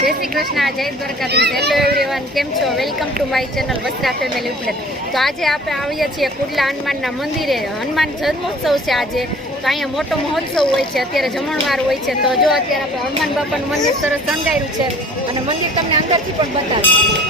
જય શ્રી કૃષ્ણ, જય Dwarkadhish. Hello everyone, કેમ છો? Welcome to my channel Vastra family Upleta. તો આજે આપણે આવીએ છીએ કુડલા હનુમાનના મંદિરે. હનુમાન જન્મોત્સવ છે આજે, તો અહીંયા મોટો મહોત્સવ હોય છે. અત્યારે જમણવાર હોય છે. તો જો અત્યારે આપણે હનુમાન બાપાનું મંદિર સરસ શણગાર્યું છે અને મંદિર તમને અંદરથી પણ બતાવ્યું.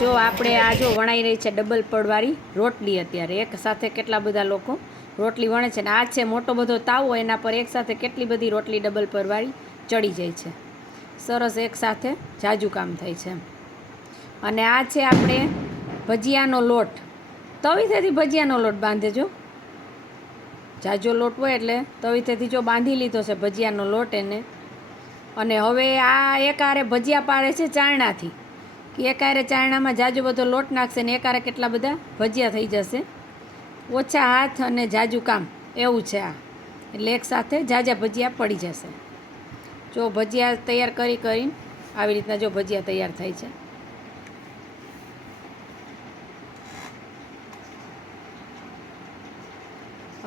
જો આપણે આ જો વણાઈ રહી છે ડબલ પડવાળી રોટલી. અત્યારે એક સાથે કેટલા બધા લોકો રોટલી વણે છે ને આ છે મોટો બધો તાવો, એના પર એક સાથે કેટલી બધી રોટલી ડબલ પડવાળી ચડી જાય છે. સરસ એક સાથે જાજુ કામ થાય છે. અને આ છે આપણે ભજીયાનો લોટ. તવીથેથી ભજીયાનો લોટ બાંધે. જો જાજો લોટ હોય એટલે તવીથેથી જો બાંધી લીધો છે ભજીયાનો લોટ એને. અને હવે આ એકારે ભજીયા પાડે છે ચારણાથી, કે એકારે ચારણામાં જાજો બધો લોટ નાખશે ને એકારે કેટલા બધા ભજીયા થઈ જશે. ઓછા હાથ અને જાજુ કામ એવું છે આ, એટલે એકસાથે જાજા ભજીયા પડી જશે. જો ભજીયા તૈયાર કરીને આવી રીતના જો ભજીયા તૈયાર થાય છે.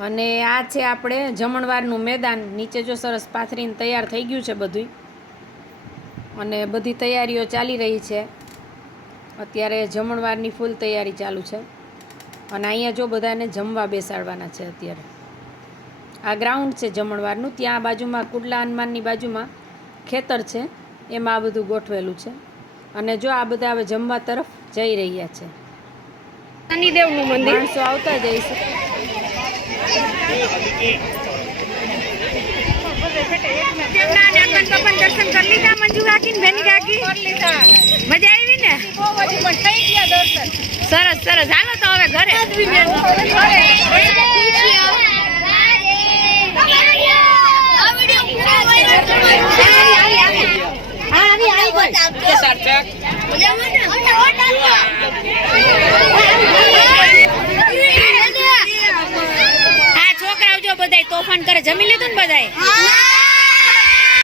અને આ છે આપણે જમણવારનું મેદાન. નીચે જો સરસ પાથરીને તૈયાર થઈ ગયું છે બધું, અને બધી તૈયારીઓ ચાલી રહી છે. અત્યારે જમણવારની ફૂલ તૈયારી ચાલુ છે. અને અહીંયા જો બધાને જમવા બેસાડવાના છે. અત્યારે આ ગ્રાઉન્ડ છે જમણવારનું. ત્યાં બાજુમાં કુડલા હનુમાનની બાજુમાં ખેતર છે, એમાં આ બધું ગોઠવેલું છે. અને જો આ બધા હવે જમવા તરફ જઈ રહ્યા છે. શનિદેવનું મંદિર, માણસો આવતા જાય છે. દર્શન કરી લીધા મંજુ કાકી, બેની કાકી? મજા આવી ને? સરસ સરસ. હાલો તો હવે ઘરે. હા છોકરાઓ જો બધાય તોફાન કરે. જમી લીધું ને બધાય?